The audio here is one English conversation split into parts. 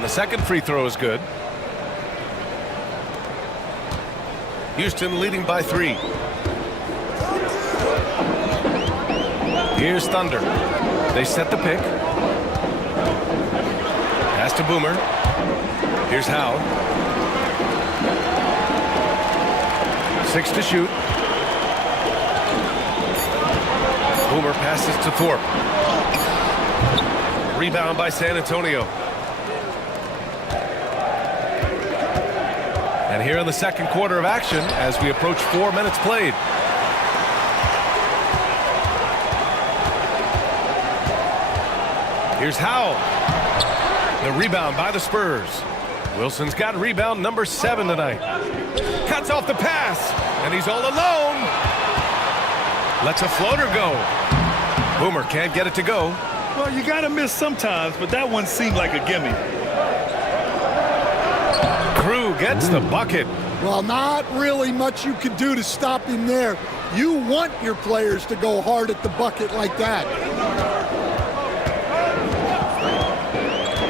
And the second free throw is good. Houston leading by 3. Here's Thunder. They set the pick. Pass to Boomer. Here's Howe. 6 to shoot. Boomer passes to Thorpe. Rebound by San Antonio. And here in the second quarter of action as we approach 4 minutes played. Here's Howe. The rebound by the Spurs. Wilson's got rebound number 7 tonight. Cuts off the pass, and he's all alone. Lets a floater go. Boomer can't get it to go. Well, you got to miss sometimes, but that one seemed like a gimme. Crew gets the bucket. Well, not really much you can do to stop him there. You want your players to go hard at the bucket like that.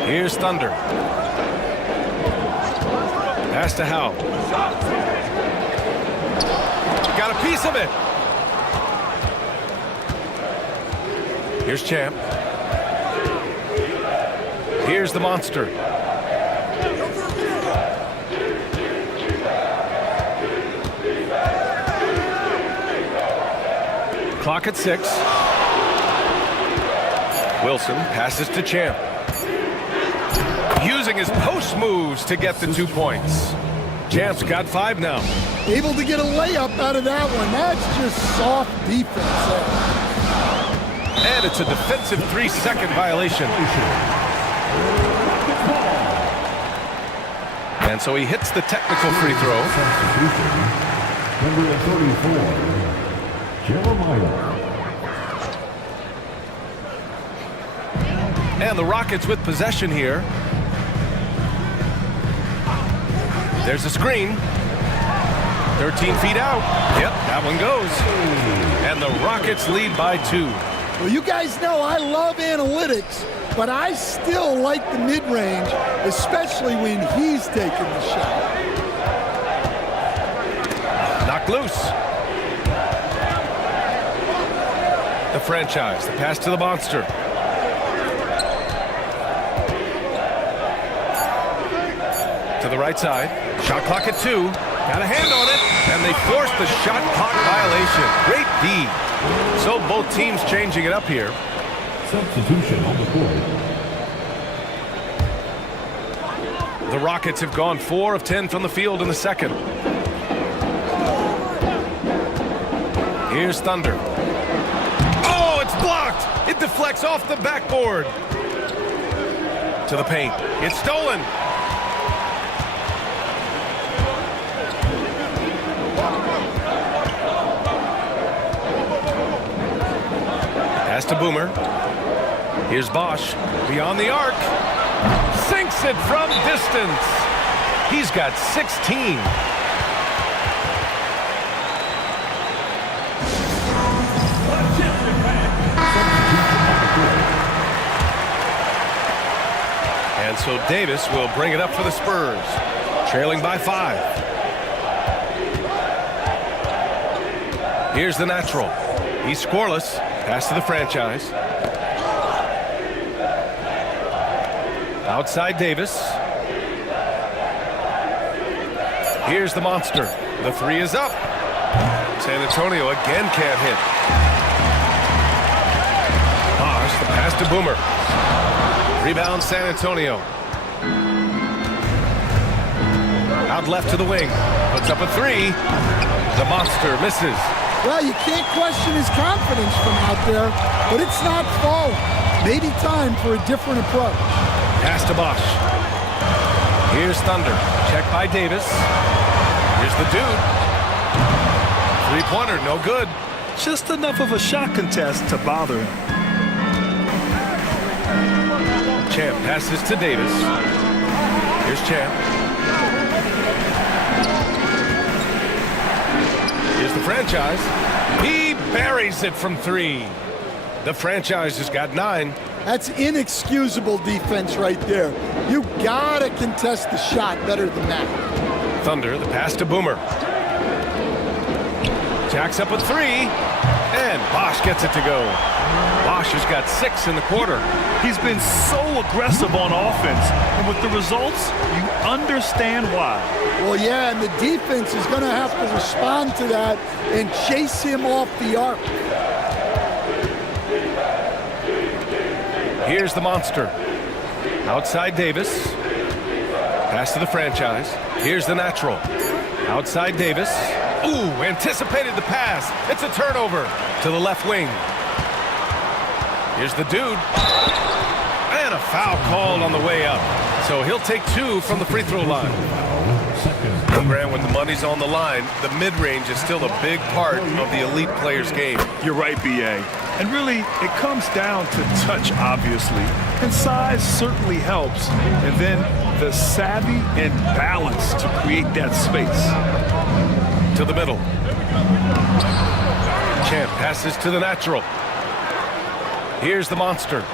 Here's Thunder. Pass to Howe. Got a piece of it. Here's Champ. Here's the monster. Clock at 6. Wilson passes to Champ. Using his post moves to get the 2 points. Champ's got 5 now. Able to get a layup out of that one. That's just soft defense there. And it's a defensive 3-second violation. And so he hits the technical free throw. Number 34, Jeremiah. And the Rockets with possession here. There's a screen. 13 feet out. Yep, that one goes. And the Rockets lead by 2. Well, you guys know I love analytics, but I still like the mid-range, especially when he's taking the shot. Knocked loose. The franchise. The pass to the monster. To the right side. Shot clock at 2. Got a hand on it. And they forced the shot clock violation. Great D. So both teams changing it up here. Substitution on the court. The Rockets have gone 4 of 10 from the field in the second. Here's Thunder. Oh, it's blocked. It deflects off the backboard. To the paint. It's stolen. Pass to Boomer. Here's Bosch. Beyond the arc. Sinks it from distance. He's got 16. And so Davis will bring it up for the Spurs. Trailing by 5. Here's the natural. He's scoreless. Pass to the franchise. Outside Davis. Here's the monster. The 3 is up. San Antonio again can't hit. Bosch, the pass to Boomer. Rebound San Antonio. Out left to the wing. Puts up a 3. The monster misses. Well, you can't question his confidence from out there, but it's not falling. Maybe time for a different approach. Pass to Bosch. Here's Thunder. Check by Davis. Here's the dude. 3-pointer, no good. Just enough of a shot contest to bother him. Champ passes to Davis. Here's Champ. Here's the franchise. He buries it from 3. The franchise has got 9. That's inexcusable defense right there. You gotta contest the shot better than that. Thunder, the pass to Boomer. Jacks up a three, and Bosch gets it to go. Bosch has got 6 in the quarter. He's been so aggressive on offense, and with the results, you understand why. Well, yeah, and the defense is going to have to respond to that and chase him off the arc. Here's the monster. Outside Davis. Pass to the franchise. Here's the natural. Outside Davis. Ooh, anticipated the pass. It's a turnover to the left wing. Here's the dude. And a foul called on the way up. So he'll take 2 from the free throw line. Grant, when the money's on the line, the mid-range is still a big part of the elite player's game. You're right, B.A. And really, it comes down to touch, obviously. And size certainly helps. And then the savvy and balance to create that space. To the middle. Champ passes to the natural. Here's the monster.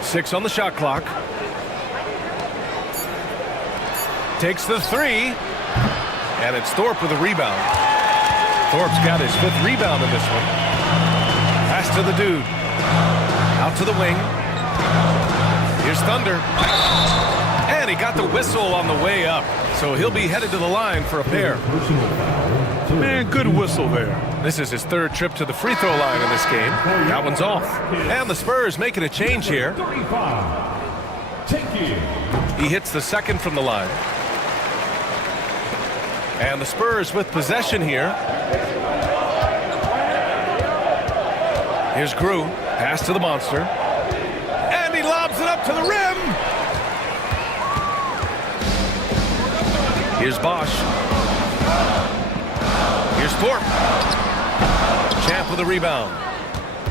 6 on the shot clock. Takes the 3. And it's Thorpe with a rebound. Thorpe's got his 5th rebound in this one. Pass to the dude. Out to the wing. Here's Thunder. And he got the whistle on the way up. So he'll be headed to the line for a pair. Man, good whistle there. This is his 3rd trip to the free throw line in this game. That one's off. And the Spurs making a change here. He hits the 2nd from the line. And the Spurs with possession here. Here's Grew. Pass to the monster. And he lobs it up to the rim. Here's Bosch. Here's Thorpe. Champ with a rebound.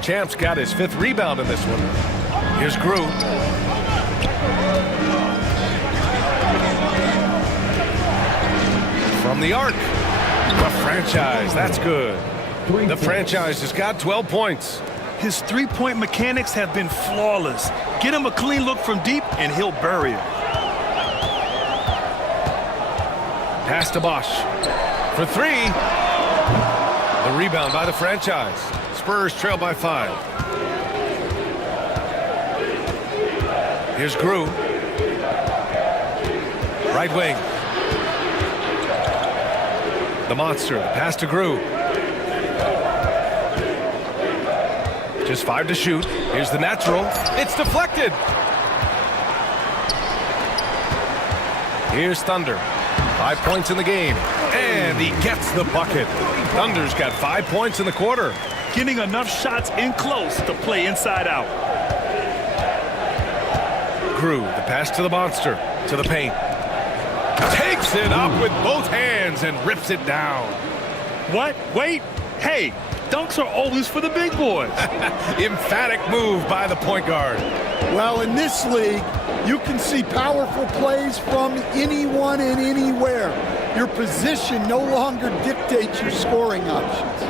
Champ's got his 5th rebound in this one. Here's Grew. From the arc. The franchise. That's good. The franchise has got 12 points. His three-point mechanics have been flawless. Get him a clean look from deep, and he'll bury it. Pass to Bosch for 3. The rebound by the franchise. Spurs trail by 5. Here's Grew. Right wing. The monster. Pass to Grew. Just 5 to shoot. Here's the natural. It's deflected. Here's Thunder. 5 points in the game. And he gets the bucket. Thunder's got 5 points in the quarter. Getting enough shots in close to play inside out. Grew, the pass to the monster. To the paint. Takes it up with both hands and rips it down. What? Wait. Hey, dunks are always for the big boys. Emphatic move by the point guard. Well, in this league, you can see powerful plays from anyone and anywhere. Your position no longer dictates your scoring options.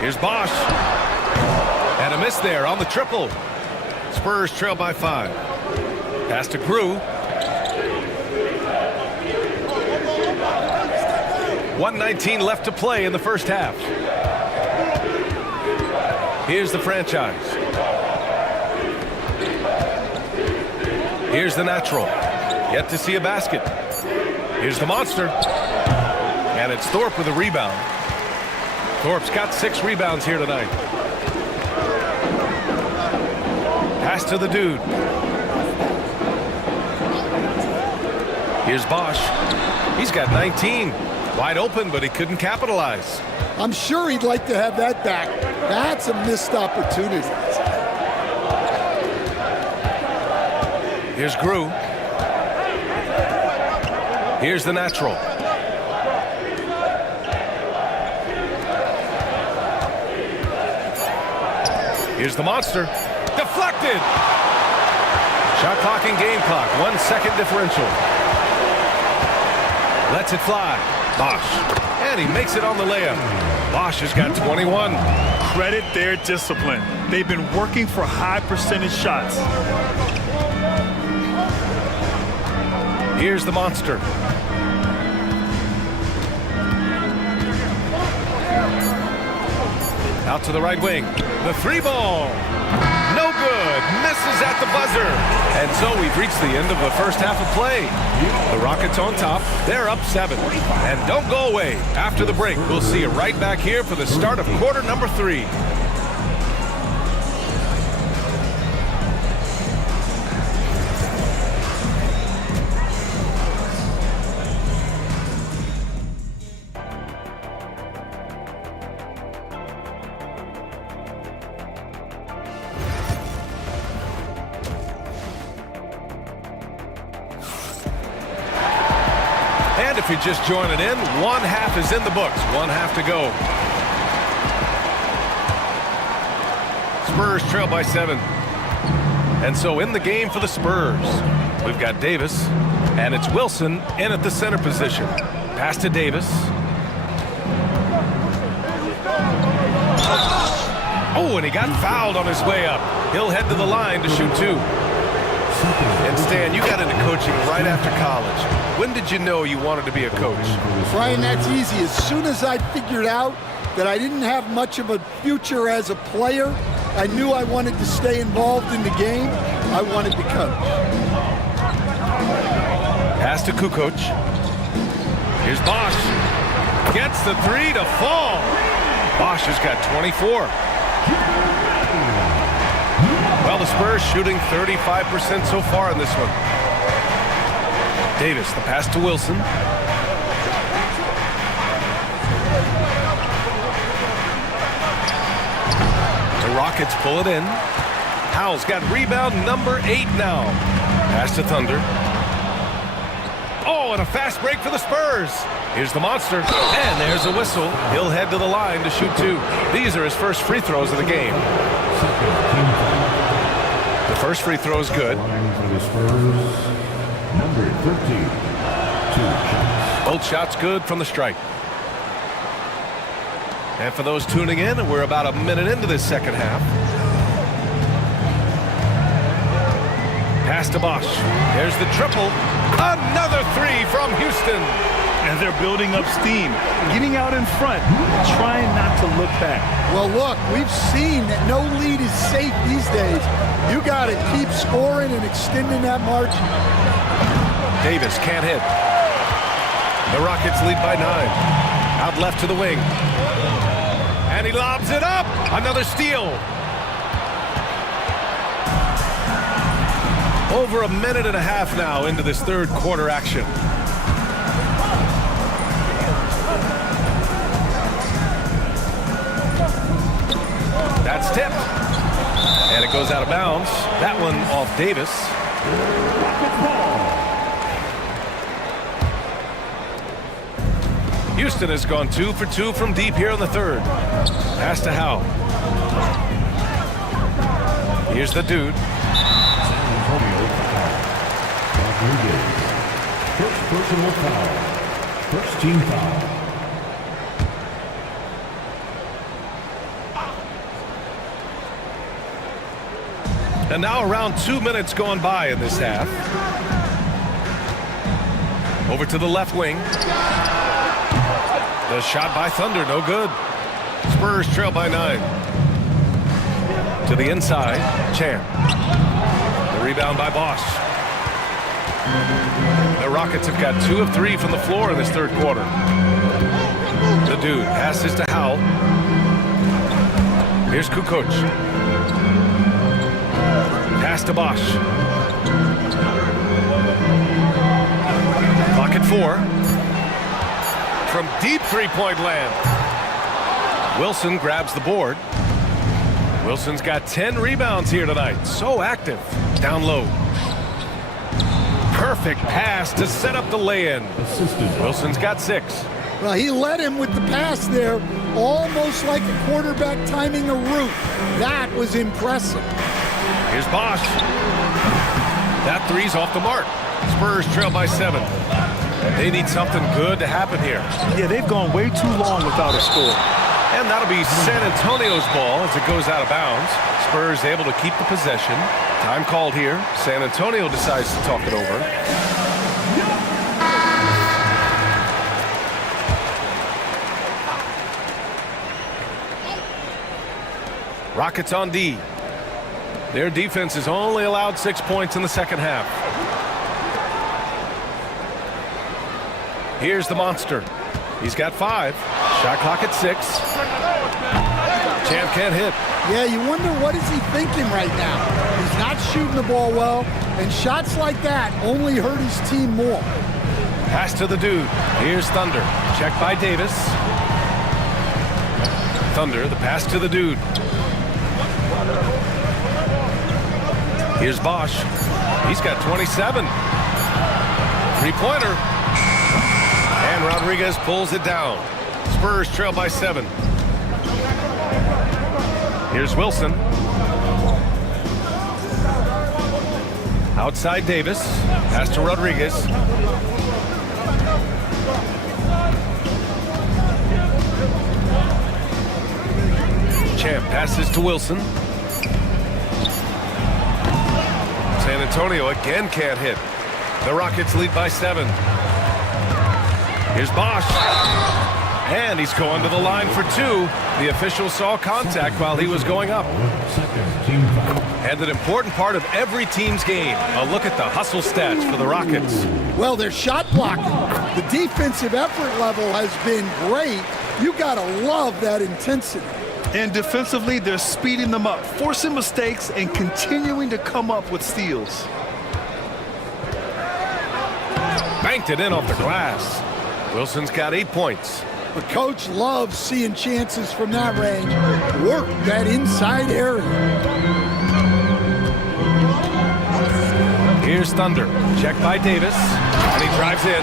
Here's Bosch. And a miss there on the triple. Spurs trail by 5. Pass to Grew. 1:19 left to play in the first half. Here's the franchise. Here's the natural. Yet to see a basket. Here's the monster. And it's Thorpe with a rebound. Thorpe's got 6 rebounds here tonight. Pass to the dude. Here's Bosch. He's got 19. Wide open, but he couldn't capitalize. I'm sure he'd like to have that back. That's a missed opportunity. Here's Grew. Here's the natural. Here's the monster. Deflected! Shot clock and game clock. 1 second differential. Lets it fly. Bosch. And he makes it on the layup. Bosch has got 21. Credit their discipline. They've been working for high percentage shots. Here's the monster. Out to the right wing. The three ball. No good. Misses at the buzzer. And so we've reached the end of the first half of play. The Rockets on top. They're up 7. And don't go away. After the break, we'll see you right back here for the start of quarter number 3. And if you're just joining in, one half is in the books. One half to go. Spurs trail by 7. And so in the game for the Spurs, we've got Davis, and it's Wilson in at the center position. Pass to Davis. Oh, and he got fouled on his way up. He'll head to the line to shoot 2. And Stan, you got into coaching right after college. When did you know you wanted to be a coach? Brian, that's easy. As soon as I figured out that I didn't have much of a future as a player, I knew I wanted to stay involved in the game. I wanted to coach. Pass to Kukoc. Here's Bosch. Gets the 3 to fall. Bosch has got 24. Well, the Spurs shooting 35% so far in this one. Davis, the pass to Wilson. The Rockets pull it in. Howell's got rebound number 8 now. Pass to Thunder. Oh, and a fast break for the Spurs. Here's the monster, and there's a whistle. He'll head to the line to shoot 2. These are his first free throws of the game. The first free throw is good. Number 13. 2 shots. Both shots good from the stripe. And for those tuning in, we're about a minute into this second half. Pass to Bosch. There's the triple. Another 3 from Houston. And they're building up steam, getting out in front, trying not to look back. Well, look, we've seen that no lead is safe these days. You got to keep scoring and extending that margin. Davis can't hit. The Rockets lead by 9. Out left to the wing. And he lobs it up. Another steal. Over a minute and a half now into this third quarter action. That's tipped. And it goes out of bounds. That one off Davis. Houston has gone 2 for 2 from deep here in the third. Pass to Howe. Here's the dude. First personal foul. First team foul. And now around 2 minutes going by in this half. Over to the left wing. The shot by Thunder, no good. Spurs trail by 9. To the inside, Chan. The rebound by Bosch. The Rockets have got 2 of 3 from the floor in this third quarter. The dude passes to Howell. Here's Kukoc. Pass to Bosch. Clock at 4. From deep three-point land. Wilson grabs the board. Wilson's got 10 rebounds here tonight. So active. Down low. Perfect pass to set up the lay-in. Wilson's got 6. Well, he led him with the pass there, almost like a quarterback timing a route. That was impressive. Here's Bosch. That 3's off the mark. Spurs trail by 7. They need something good to happen here. Yeah, they've gone way too long without a score. And that'll be San Antonio's ball as it goes out of bounds. Spurs able to keep the possession. Time called here. San Antonio decides to talk it over. Rockets on D. Their defense has only allowed 6 points in the second half. Here's the monster. He's got 5. Shot clock at 6. Champ can't hit. Yeah, you wonder what is he thinking right now. He's not shooting the ball well, and shots like that only hurt his team more. Pass to the dude. Here's Thunder. Check by Davis. Thunder, the pass to the dude. Here's Bosch. He's got 27. Three-pointer. And Rodriguez pulls it down. Spurs trail by 7. Here's Wilson. Outside Davis. Pass to Rodriguez. Champ passes to Wilson. San Antonio again can't hit. The Rockets lead by 7. Here's Bosch. And he's going to the line for 2. The official saw contact while he was going up. And an important part of every team's game. A look at the hustle stats for the Rockets. Well, their shot blocking. The defensive effort level has been great. You gotta love that intensity. And defensively, they're speeding them up, forcing mistakes and continuing to come up with steals. Banked it in off the glass. Wilson's got 8 points. The coach loves seeing chances from that range. Work that inside area. Here's Thunder. Check by Davis. And he drives in.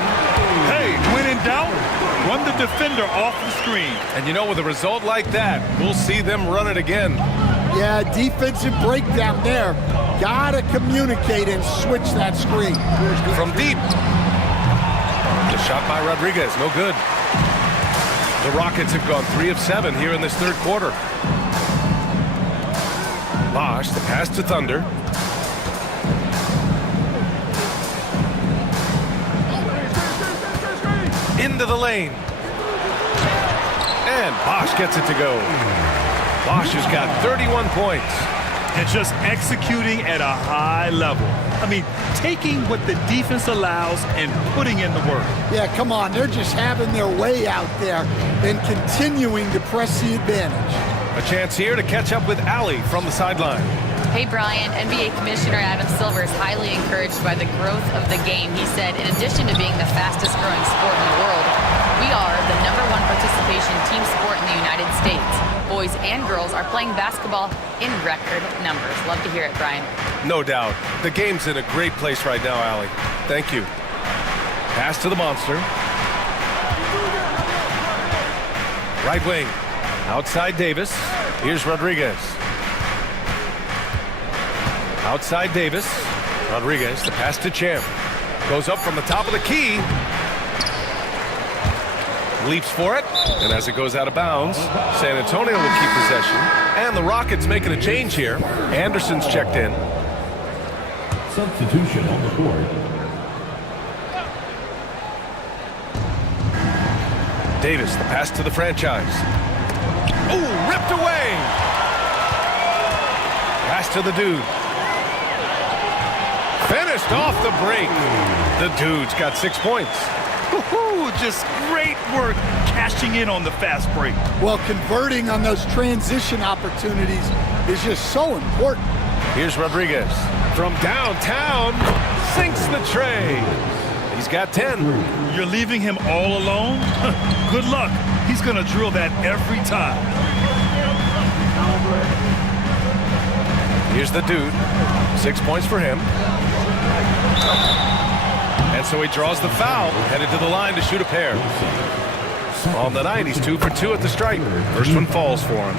Hey, when in doubt, run the defender off the screen. And you know, with a result like that, we'll see them run it again. Yeah, defensive breakdown there. Gotta communicate and switch that screen. From deep. The shot by Rodriguez, no good. The Rockets have gone 3 of 7 here in this third quarter. Bosch, the pass to Thunder. Into the lane. And Bosch gets it to go. Bosch has got 31 points. And just executing at a high level. I mean, taking what the defense allows and putting in the work. Yeah, come on. They're just having their way out there and continuing to press the advantage. A chance here to catch up with Allie from the sideline. Hey, Brian. NBA Commissioner Adam Silver is highly encouraged by the growth of the game. He said, in addition to being the fastest growing sport in the world, we are the #1 participation team sport in the United States. Boys and girls are playing basketball in record numbers. Love to hear it, Brian. No doubt. The game's in a great place right now, Allie. Thank you. Pass to the monster. Right wing. Outside Davis. Here's Rodriguez. Outside Davis. Rodriguez, the pass to Champ. Goes up from the top of the key. Leaps for it. And as it goes out of bounds, San Antonio will keep possession. And the Rockets making a change here. Anderson's checked in. Substitution on the court. Davis, the pass to the franchise. Oh, ripped away. Pass to the dude. Finished off the break. The dude's got 6 points. Woo-hoo, just great work cashing in on the fast break. Well, converting on those transition opportunities is just so important. Here's Rodriguez. From downtown, sinks the tray. He's got 10. You're leaving him all alone? Good luck. He's going to drill that every time. Here's the dude. 6 points for him. And so he draws the foul, headed to the line to shoot a pair. On the night, he's 2 for 2 at the stripe. First one falls for him.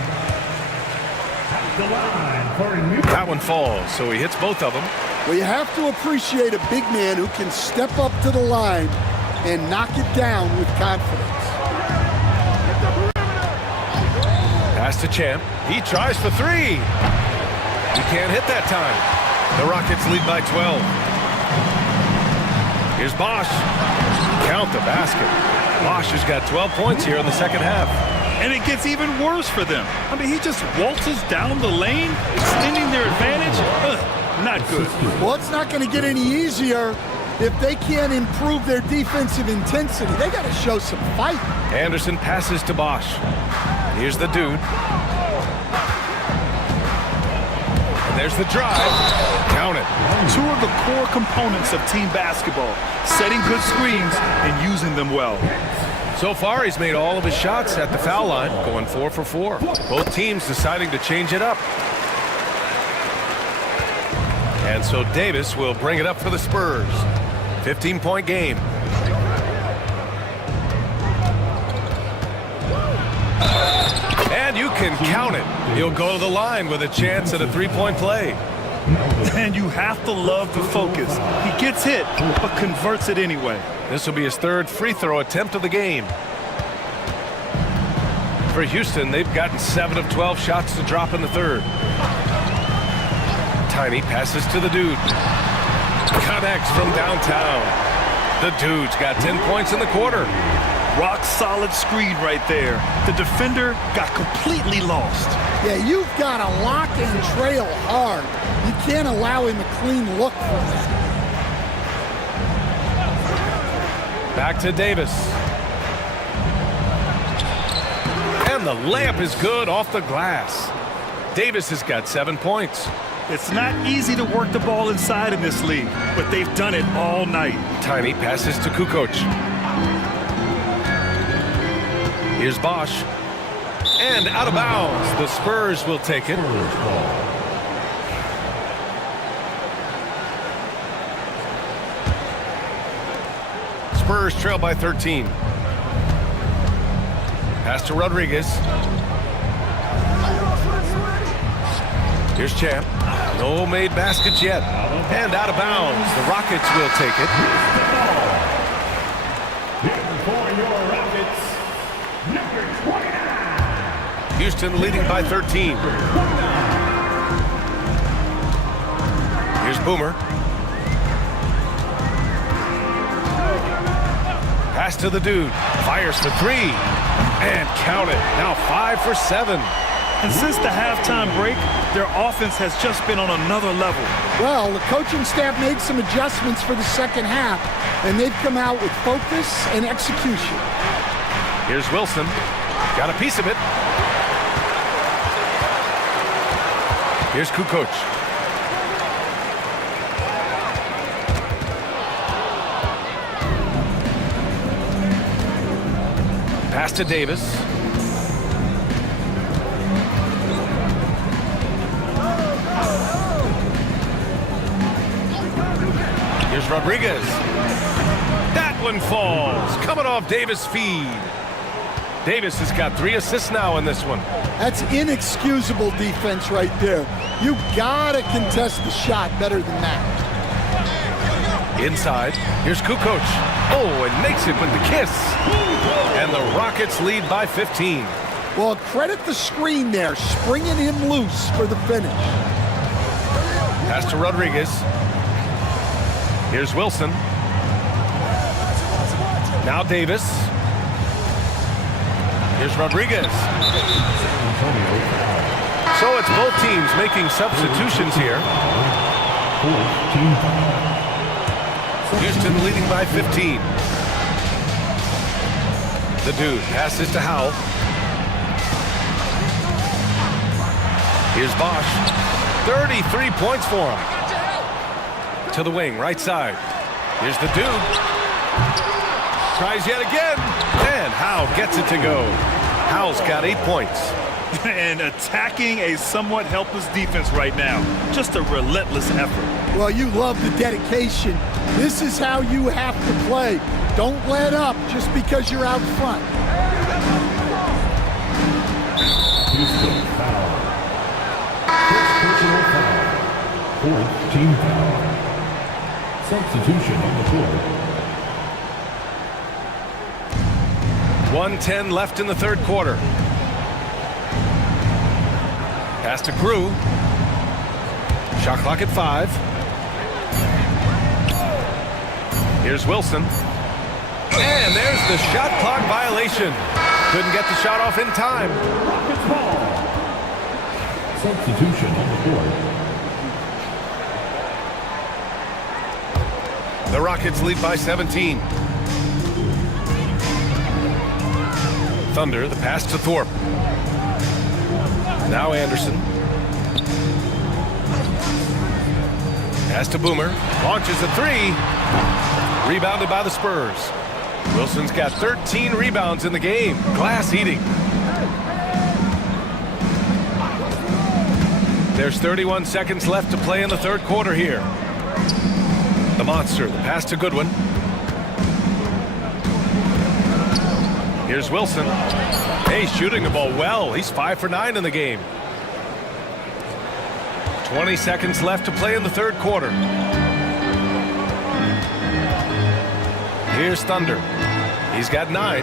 That one falls, so he hits both of them. Well, you have to appreciate a big man who can step up to the line and knock it down with confidence. Pass to Champ. He tries for three. He can't hit that time. The Rockets lead by 12. Here's Bosch. Count the basket. Bosch has got 12 points here in the second half. And it gets even worse for them. I mean, he just waltzes down the lane, extending their advantage. Not good. Well, it's not going to get any easier if they can't improve their defensive intensity. They got to show some fight. Anderson passes to Bosch. Here's the dude. And there's the drive. Count it. Two of the core components of team basketball, setting good screens and using them well. So far, he's made all of his shots at the foul line, going 4 for 4. Both teams deciding to change it up. And so Davis will bring it up for the Spurs. 15-point game. And you can count it. He'll go to the line with a chance at a three-point play. And you have to love the focus. He gets hit, but converts it anyway. This will be his third free throw attempt of the game. For Houston, they've gotten 7 of 12 shots to drop in the third. Tiny passes to the dude. Connects from downtown. The dude's got 10 points in the quarter. Rock solid screen right there. The defender got completely lost. Yeah, you've got to lock and trail hard. You can't allow him a clean look for that. Back to Davis. And the layup is good off the glass. Davis has got 7 points. It's not easy to work the ball inside in this league, but they've done it all night. Tiny passes to Kukoc. Here's Bosch. And out of bounds. The Spurs will take it. Spurs trail by 13. Pass to Rodriguez. Here's Champ. No made baskets yet. And out of bounds. The Rockets will take it. For your Rockets, number 29. Houston leading by 13. Here's Boomer. Pass to the dude. Fires for three. And count it. Now 5 for 7. And since the halftime break, their offense has just been on another level. Well, the coaching staff made some adjustments for the second half, and they've come out with focus and execution. Here's Wilson. Got a piece of it. Here's Kukoc. Pass to Davis. Here's Rodriguez. That one falls. Coming off Davis' feed. Davis has got 3 assists now in this one. That's inexcusable defense right there. You gotta contest the shot better than that. Inside. Here's Kukoc. Oh, and makes it with the kiss. And the Rockets lead by 15. Well, credit the screen there, springing him loose for the finish. Pass to Rodriguez. Here's Wilson. Now Davis. Here's Rodriguez. So it's both teams making substitutions here. Houston leading by 15. The dude passes to Howell. Here's Bosch. 33 points for him. To the wing, right side. Here's the dude. Tries yet again. And Howell gets it to go. Howell's got 8 points. And attacking a somewhat helpless defense right now. Just a relentless effort. Well, you love the dedication. This is how you have to play. Don't let up just because you're out front. Houston foul. First personal foul. Fourth team foul. Substitution on the court. 1:10 left in the third quarter. Pass to Grew. Shot clock at 5. Here's Wilson. And there's the shot clock violation. Couldn't get the shot off in time. Rockets ball. Substitution on the court. The Rockets lead by 17. Thunder, the pass to Thorpe. Now Anderson. Pass to Boomer. Launches a 3. Rebounded by the Spurs. Wilson's got 13 rebounds in the game. Glass eating. There's 31 seconds left to play in the third quarter here. The monster, the pass to Goodwin. Here's Wilson. Hey, shooting the ball well. He's 5 for 9 in the game. 20 seconds left to play in the third quarter. Here's Thunder. He's got 9.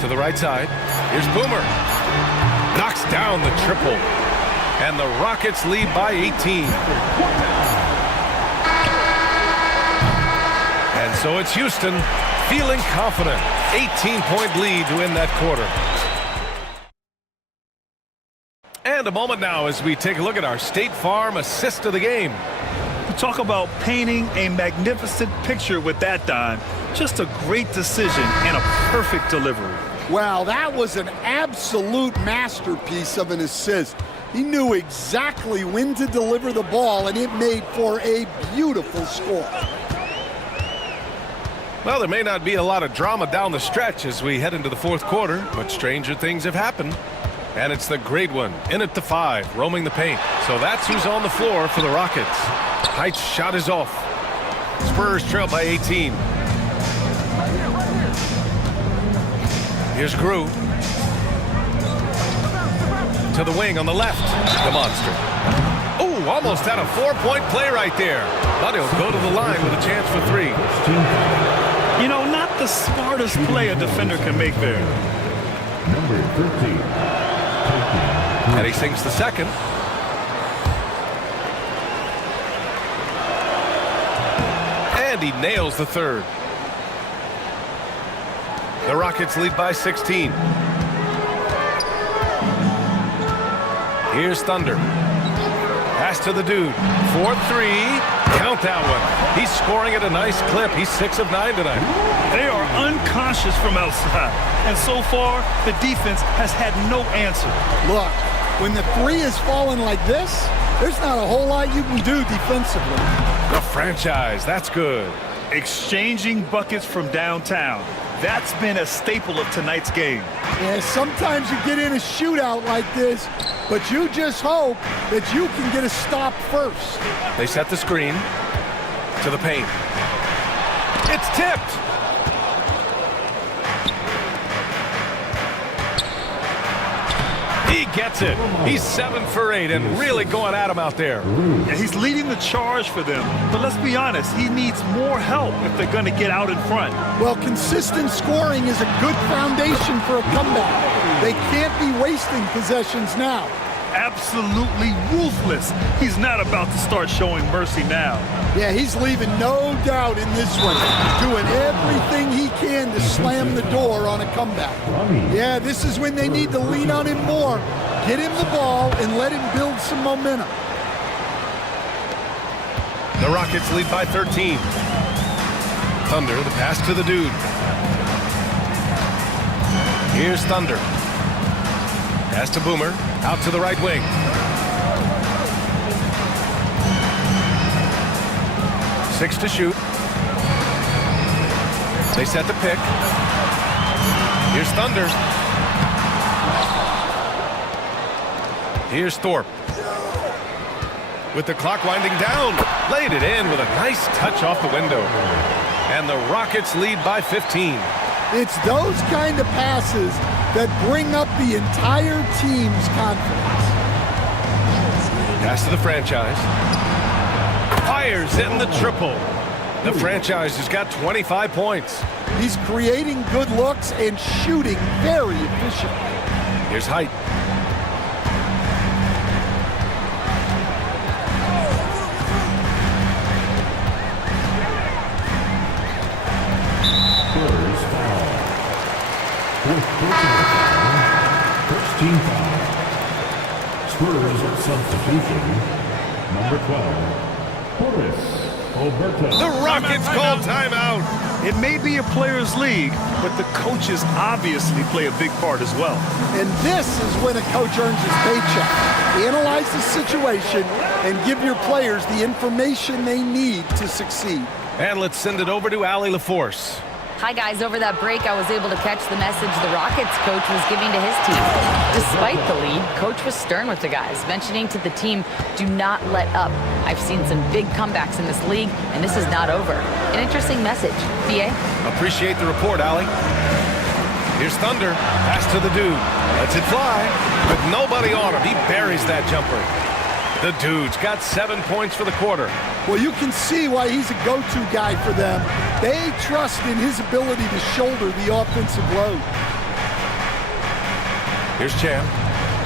To the right side. Here's Boomer. Knocks down the triple. And the Rockets lead by 18. And so it's Houston feeling confident. 18-point lead to win that quarter. And a moment now as we take a look at our State Farm assist of the game. You talk about painting a magnificent picture with that dime. Just a great decision and a perfect delivery. Wow, that was an absolute masterpiece of an assist. He knew exactly when to deliver the ball, and it made for a beautiful score. Well, there may not be a lot of drama down the stretch as we head into the fourth quarter, but stranger things have happened. And it's the great one, in at the 5, roaming the paint. So that's who's on the floor for the Rockets. Height's shot is off. Spurs trail by 18. Here's Grew. To the wing on the left. The monster. Oh, almost had a 4-point play right there. But he'll go to the line with a chance for 3. You know, not the smartest play a defender can make there. Number 13. And he sinks the second. And he nails the third. The Rockets lead by 16. Here's Thunder. Pass to the dude. 4-3. Count that one. He's scoring at a nice clip. He's 6 of 9 tonight. They are unconscious from outside. And so far, the defense has had no answer. Look, when the 3 is falling like this, there's not a whole lot you can do defensively. The franchise. That's good. Exchanging buckets from downtown. That's been a staple of tonight's game. Yeah, sometimes you get in a shootout like this, but you just hope that you can get a stop first. They set the screen to the paint. It's tipped. He gets it. He's 7 for 8 and really going at him out there. Yeah, he's leading the charge for them. But let's be honest, he needs more help if they're going to get out in front. Well, consistent scoring is a good foundation for a comeback. They can't be wasting possessions now. Absolutely ruthless. He's not about to start showing mercy now. Yeah, he's leaving no doubt in this one, doing everything he can to slam the door on a comeback. Yeah, this is when they need to lean on him more, get him the ball, and let him build some momentum. The Rockets lead by 13. Thunder, the pass to the dude. Here's Thunder. Pass to Boomer, out to the right wing. Six to shoot. They set the pick. Here's Thunder. Here's Thorpe. With the clock winding down, laid it in with a nice touch off the window. And the Rockets lead by 15. It's those kind of passes that bring up the entire team's confidence. Pass to the franchise. Fires in the triple. The franchise has got 25 points. He's creating good looks and shooting very efficiently. Here's Height. Spurs foul. Fourth personal foul. First team foul. Spurs substitution. Number 12. Boris Alberto. The Rockets call timeout. It may be a players' league, but the coaches obviously play a big part as well. And this is when a coach earns his paycheck. Analyze the situation and give your players the information they need to succeed. And let's send it over to Allie LaForce. Hi, guys. Over that break, I was able to catch the message the Rockets coach was giving to his team. Despite the lead, coach was stern with the guys, mentioning to the team, do not let up. I've seen some big comebacks in this league, and this is not over. An interesting message. BA? Appreciate the report, Allie. Here's Thunder. Pass to the dude. Lets it fly. With nobody on him, he buries that jumper. The dude's got 7 points for the quarter. Well, you can see why he's a go-to guy for them. They trust in his ability to shoulder the offensive load. Here's Champ.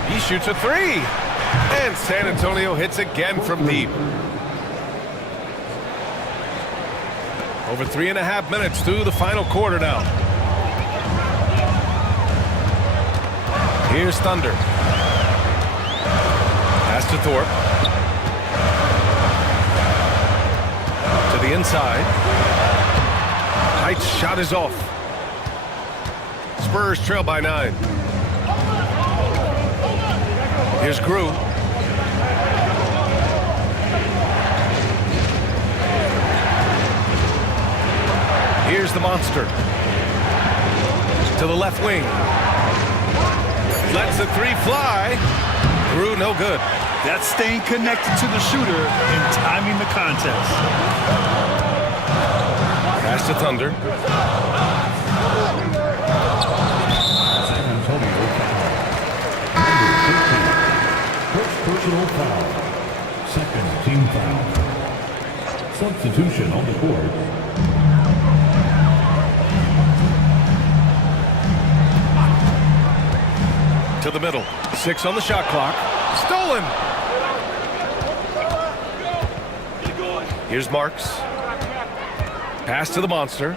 He shoots a three. And San Antonio hits again from deep. Over 3.5 minutes through the final quarter now. Here's Thunder. Pass to Thorpe. To the inside. Height's shot is off. Spurs trail by 9. Here's Grew. Here's the monster. To the left wing. Lets the three fly. Grew no good. That's staying connected to the shooter and timing the contest. Pass to Thunder. San Antonio foul. Number 13. First personal foul. Second team foul. Substitution on the court. To the middle. 6 on the shot clock. Stolen. Here's Marks. Pass to the monster.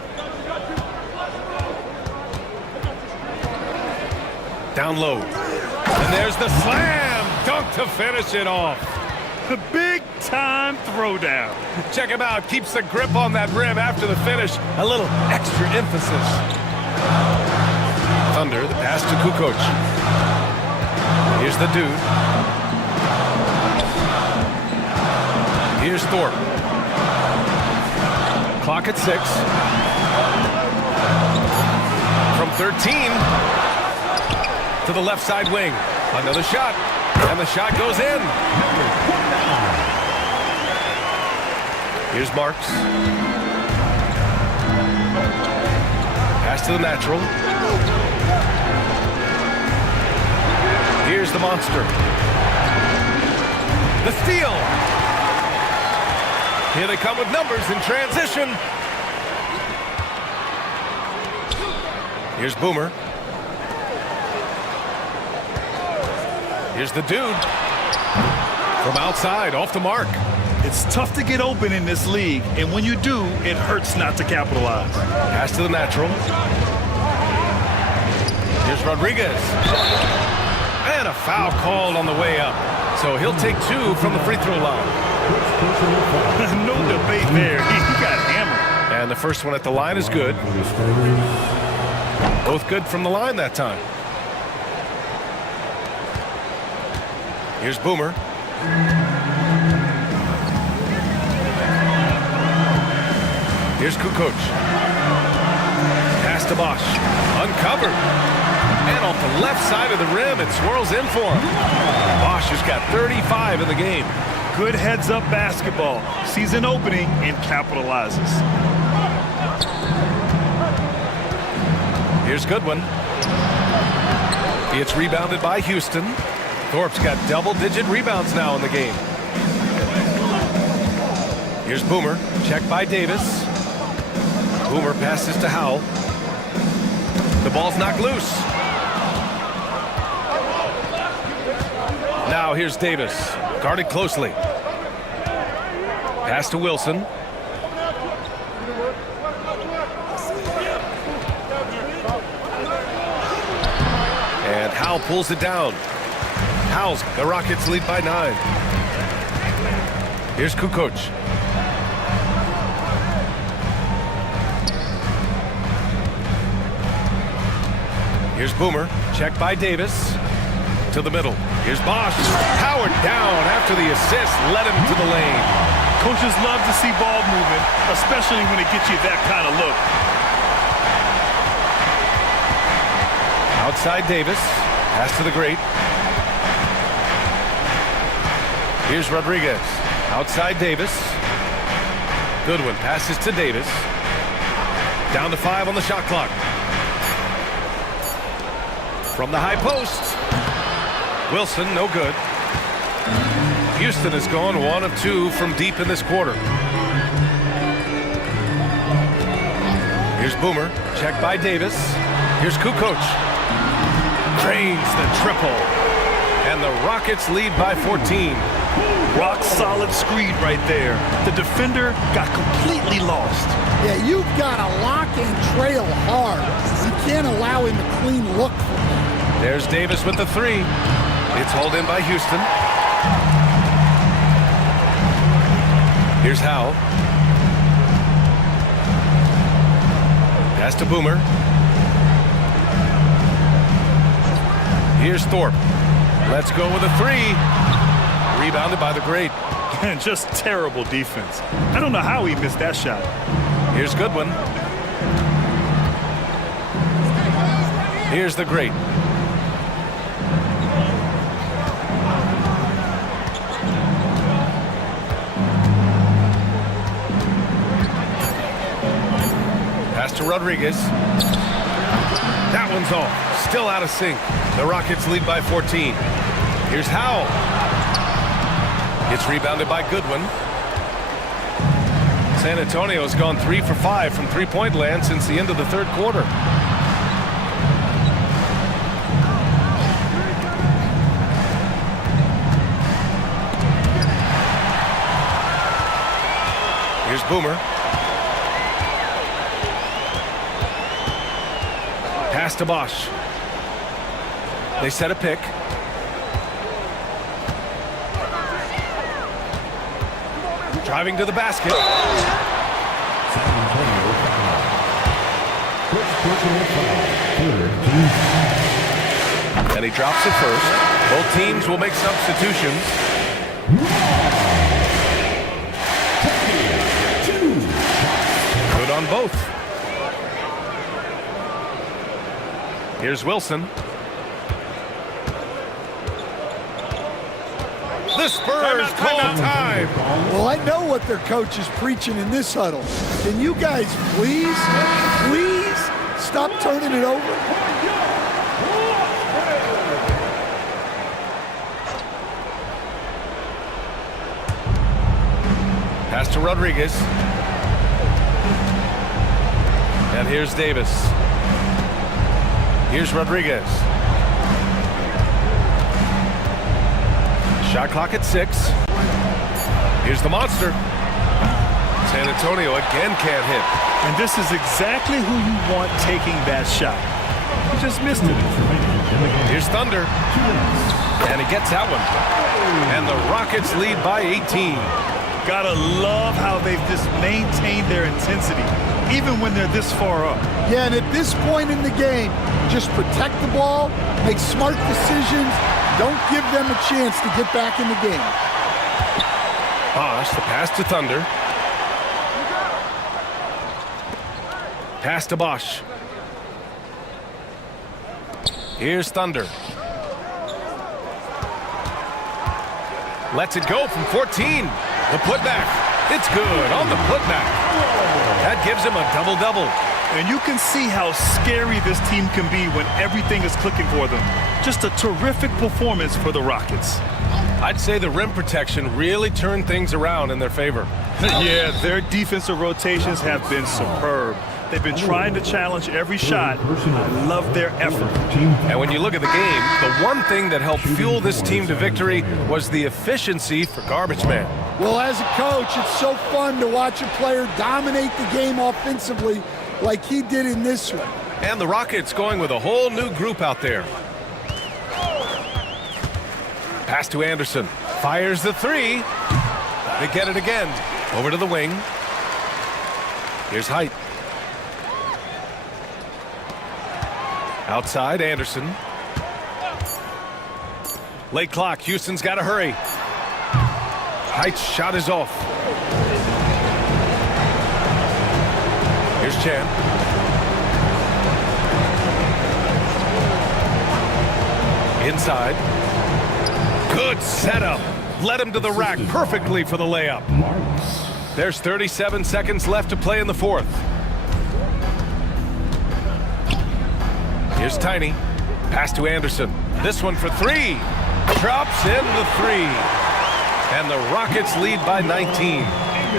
Down low. And there's the slam dunk to finish it off. The big-time throwdown. Check him out. Keeps the grip on that rim after the finish. A little extra emphasis. Thunder, the pass to Kukoc. Here's the dude. Here's Thorpe. Clock at 6. From 13 to the left side wing. Another shot. And the shot goes in. Here's Marks. Pass to the natural. Here's the monster. The steal. Here they come with numbers in transition. Here's Boomer. Here's the dude. From outside, off the mark. It's tough to get open in this league, and when you do, it hurts not to capitalize. Pass to the natural. Here's Rodriguez. And a foul called on the way up. So he'll take 2 from the free throw line. No debate there. He got hammered. And the first one at the line is good. Both good from the line that time. Here's Boomer. Here's Kukoc. Pass to Bosch. Uncovered. And off the left side of the rim, it swirls in for him. Bosch has got 35 in the game. Good heads-up basketball. Sees an opening and capitalizes. Here's Goodwin. It's rebounded by Houston. Thorpe's got double-digit rebounds now in the game. Here's Boomer. Check by Davis. Boomer passes to Howell. The ball's knocked loose. Now here's Davis, guarded closely. Pass to Wilson. And Howell pulls it down. Howell's, the Rockets lead by 9. Here's Kukoc. Here's Boomer, checked by Davis. To the middle. Here's Bosch. Howard down after the assist, led him to the lane. Coaches love to see ball movement, especially when it gets you that kind of look. Outside Davis. Pass to the great. Here's Rodriguez. Outside Davis. Goodwin passes to Davis. Down to 5 on the shot clock. From the high post. Wilson, no good. Houston has gone 1 of 2 from deep in this quarter. Here's Boomer, checked by Davis. Here's Kukoc. Cranes the triple. And the Rockets lead by 14. Rock solid screen right there. The defender got completely lost. Yeah, you've got to lock and trail hard. You can't allow him a clean look from that. There's Davis with the 3. It's hauled in by Houston. Here's Howell. Pass to Boomer. Here's Thorpe. Let's go with a 3. Rebounded by the great. And just terrible defense. I don't know how he missed that shot. Here's Goodwin. Here's the great. Pass to Rodriguez. That one's off. Still out of sync. The Rockets lead by 14. Here's Howell. It's rebounded by Goodwin. San Antonio has gone 3 for 5 from three-point land since the end of the third quarter. Here's Boomer. Pass to Bosch. They set a pick. Driving to the basket. And he drops it first. Both teams will make substitutions. Good on both. Here's Wilson. The Spurs call time. Well, I know what their coach is preaching in this huddle. Can you guys please stop turning it over? Pass to Rodriguez. And here's Davis. Here's Rodriguez. Shot clock at 6. Here's the monster. San Antonio again can't hit. And this is exactly who you want taking that shot. He just missed it. Here's Thunder. And he gets that one. And the Rockets lead by 18. Gotta love how they've just maintained their intensity, even when they're this far up. Yeah, and at this point in the game, just protect the ball, make smart decisions, don't give them a chance to get back in the game. Bosch, the pass to Thunder. Pass to Bosch. Here's Thunder. Lets it go from 14. The putback. It's good on the putback. That gives him a double-double. And you can see how scary this team can be when everything is clicking for them. Just a terrific performance for the Rockets. I'd say the rim protection really turned things around in their favor. Yeah, their defensive rotations have been superb. They've been trying to challenge every shot. I love their effort. And when you look at the game, the one thing that helped fuel this team to victory was the efficiency for garbage man. Well, as a coach, it's so fun to watch a player dominate the game offensively like he did in this one. And the Rockets going with a whole new group out there. Pass to Anderson. Fires the three. They get it again. Over to the wing. Here's Height. Outside, Anderson. Late clock. Houston's got to hurry. Height's shot is off. Here's Chan. Inside. Good setup. Led him to the rack perfectly for the layup. There's 37 seconds left to play in the fourth. Here's Tiny. Pass to Anderson. This one for three. Drops in the three. And the Rockets lead by 19.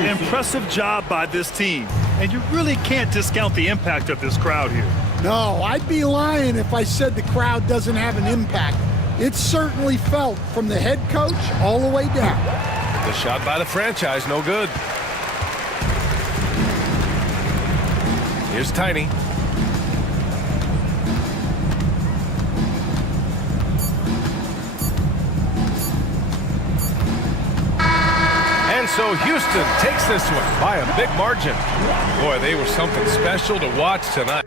Impressive job by this team. And you really can't discount the impact of this crowd here. No, I'd be lying if I said the crowd doesn't have an impact. It's certainly felt from the head coach all the way down. The shot by the franchise, no good. Here's Tiny. And so Houston takes this one by a big margin. Boy, they were something special to watch tonight.